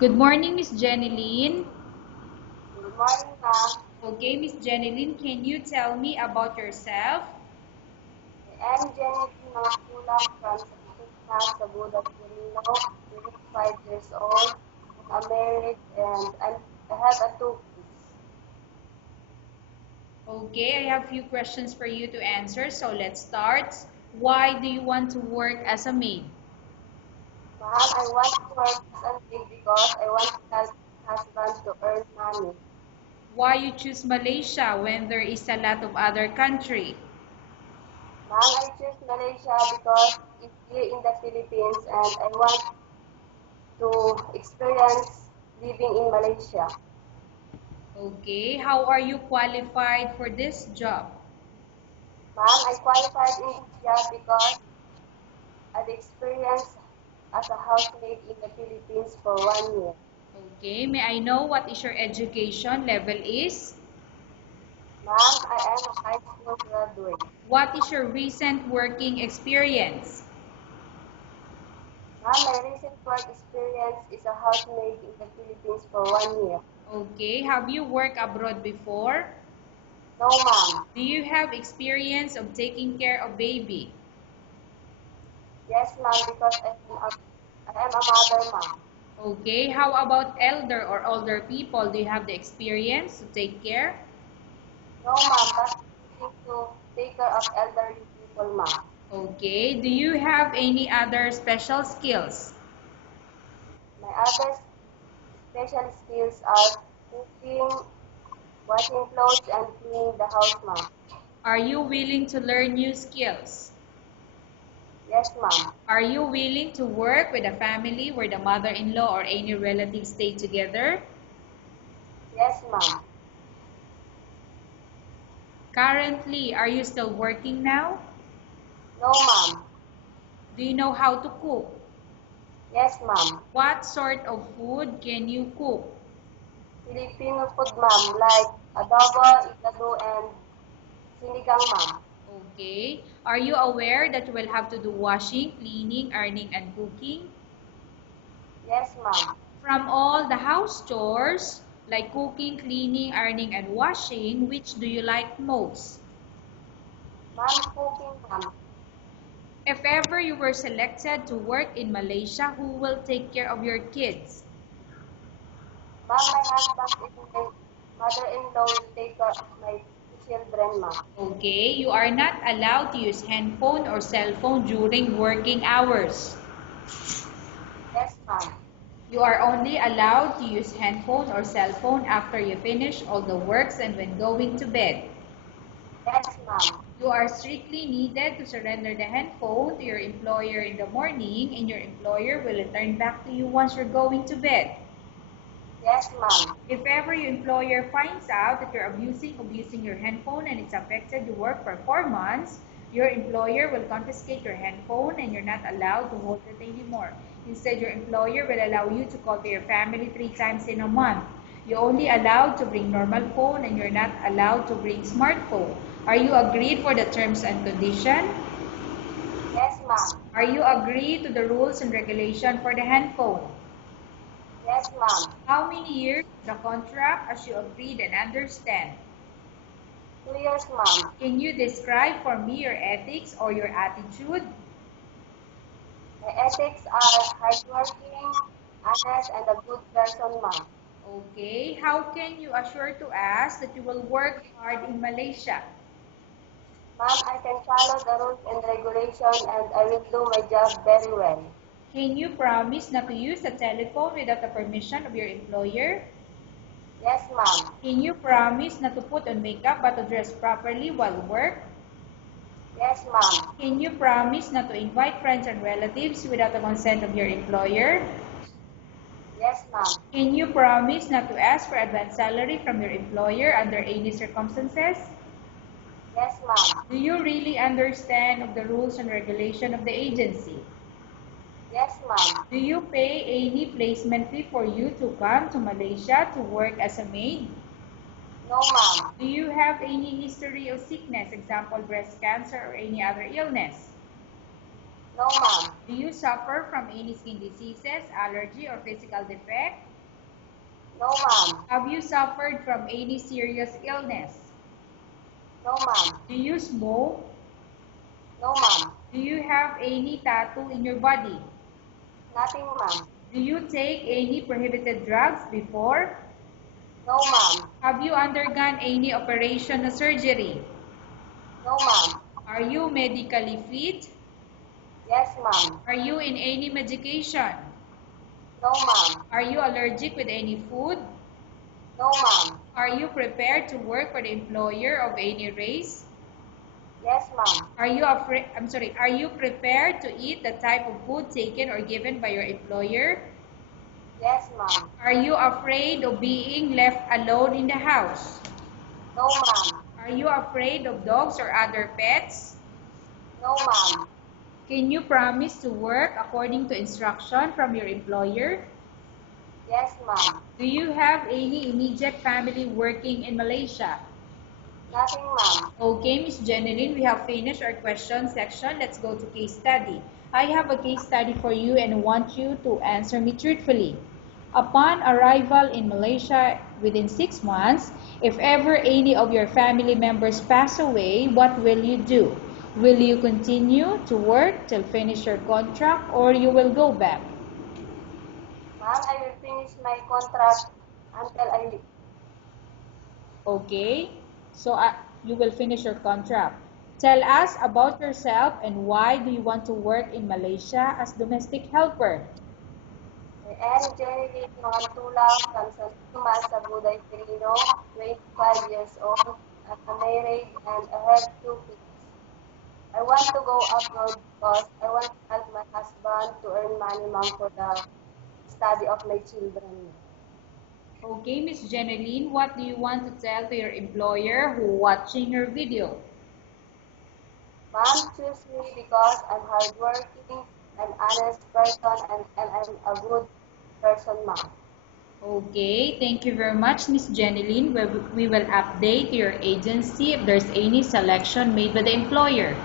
Good morning, Miss Jeneline. Good morning, ma'am. Okay, Miss Jeneline, can you tell me about yourself? I am Janet Nakula from Sakitna, Sabuda, Quirino, 25 years old. I'm married and I have a two kids. Okay, I have a few questions for you to answer, so let's start. Why do you want to work as a maid? Ma'am, I want to work as a maid because I want to help my husband to earn money. Why you choose Malaysia when there is a lot of other country? Ma'am, I choose Malaysia because it's here in the Philippines and I want to experience living in Malaysia. Okay, how are you qualified for this job? Ma'am, I qualified in this job because I've experienced as a housemaid in the Philippines for 1 year. Okay, may I know what is your education level is? Ma'am, I am a high school graduate. What is your recent working experience? Ma'am, my recent work experience is a housemaid in the Philippines for 1 year. Okay, have you worked abroad before? No, ma'am. Do you have experience of taking care of baby? Yes, ma'am, because I am a mother, ma'am. Okay, how about elder or older people? Do you have the experience to take care? No, ma'am, but I'm willing to take care of elderly people, ma'am. Okay, do you have any other special skills? My other special skills are cooking, washing clothes, and cleaning the house, ma'am. Are you willing to learn new skills? Yes, ma'am. Are you willing to work with a family where the mother-in-law or any relatives stay together? Yes, ma'am. Currently, are you still working now? No, ma'am. Do you know how to cook? Yes, ma'am. What sort of food can you cook? Filipino food, ma'am, like adobo, igado, and sinigang, ma'am. Okay. Are you aware that you will have to do washing, cleaning, ironing, and cooking? Yes, ma'am. From all the house chores, like cooking, cleaning, ironing, and washing, which do you like most? Ma'am, cooking, ma'am. If ever you were selected to work in Malaysia, who will take care of your kids? Ma'am, my husband and my mother-in-law will take care of my children, ma'am. Okay, you are not allowed to use handphone or cell phone during working hours. Yes, ma'am. You are only allowed to use handphone or cell phone after you finish all the works and when going to bed. Yes, ma'am. You are strictly needed to surrender the handphone to your employer in the morning, and your employer will return back to you once you're going to bed. Yes, ma'am. If ever your employer finds out that you're abusing your handphone and it's affected your work for 4 months, your employer will confiscate your handphone and you're not allowed to hold it anymore. Instead, your employer will allow you to call to your family 3 times in a month. You're only allowed to bring normal phone and you're not allowed to bring smartphone. Are you agreed for the terms and condition? Yes, ma'am. Are you agreed to the rules and regulation for the handphone? Yes, ma'am. How many years is the contract as you agreed and understand? 2 years, ma'am. Can you describe for me your ethics or your attitude? My ethics are hardworking, honest, and a good person, ma'am. Okay, how can you assure to us that you will work hard in Malaysia? Ma'am, I can follow the rules and regulation and I will do my job very well. Can you promise not to use the telephone without the permission of your employer? Yes, ma'am. Can you promise not to put on makeup but to dress properly while work? Yes, ma'am. Can you promise not to invite friends and relatives without the consent of your employer? Yes, ma'am. Can you promise not to ask for advance salary from your employer under any circumstances? Yes, ma'am. Do you really understand of the rules and regulation of the agency? Yes, ma'am. Do you pay any placement fee for you to come to Malaysia to work as a maid? No, ma'am. Do you have any history of sickness, example breast cancer or any other illness? No, ma'am. Do you suffer from any skin diseases, allergy, or physical defect? No, ma'am. Have you suffered from any serious illness? No, ma'am. Do you smoke? No, ma'am. Do you have any tattoo in your body? Nothing, ma'am. Do you take any prohibited drugs before? No, ma'am. Have you undergone any operation or surgery? No, ma'am. Are you medically fit? Yes, ma'am. Are you in any medication? No, ma'am. Are you allergic with any food? No, ma'am. Are you prepared to work for the employer of any race? Yes, ma'am. Are you prepared to eat the type of food taken or given by your employer? Yes, ma'am. Are you afraid of being left alone in the house? No, ma'am. Are you afraid of dogs or other pets? No, ma'am. Can you promise to work according to instruction from your employer? Yes, ma'am. Do you have any immediate family working in Malaysia? Nothing, ma'am. Okay, Miss Jeneline, we have finished our question section. Let's go to case study. I have a case study for you and want you to answer me truthfully. Upon arrival in Malaysia within 6 months, if ever any of your family members pass away, what will you do? Will you continue to work till finish your contract or you will go back? Ma'am, I will finish my contract until I leave. Okay, so you will finish your contract. Tell us about yourself and why do you want to work in Malaysia as domestic helper? I am Jenny Mantula from San Tomas, Sabuday, Quirino, 25 years old. I'm married and I have 2 kids. I want to go abroad because I want to help my husband to earn money, ma'am, for the study of my children. Okay, Miss Jeneline, what do you want to tell to your employer who watching your video? Mom choose me because I'm hardworking, an honest person, and I'm a good person, mom. Okay, thank you very much, Miss Jeneline. We will update your agency if there's any selection made by the employer.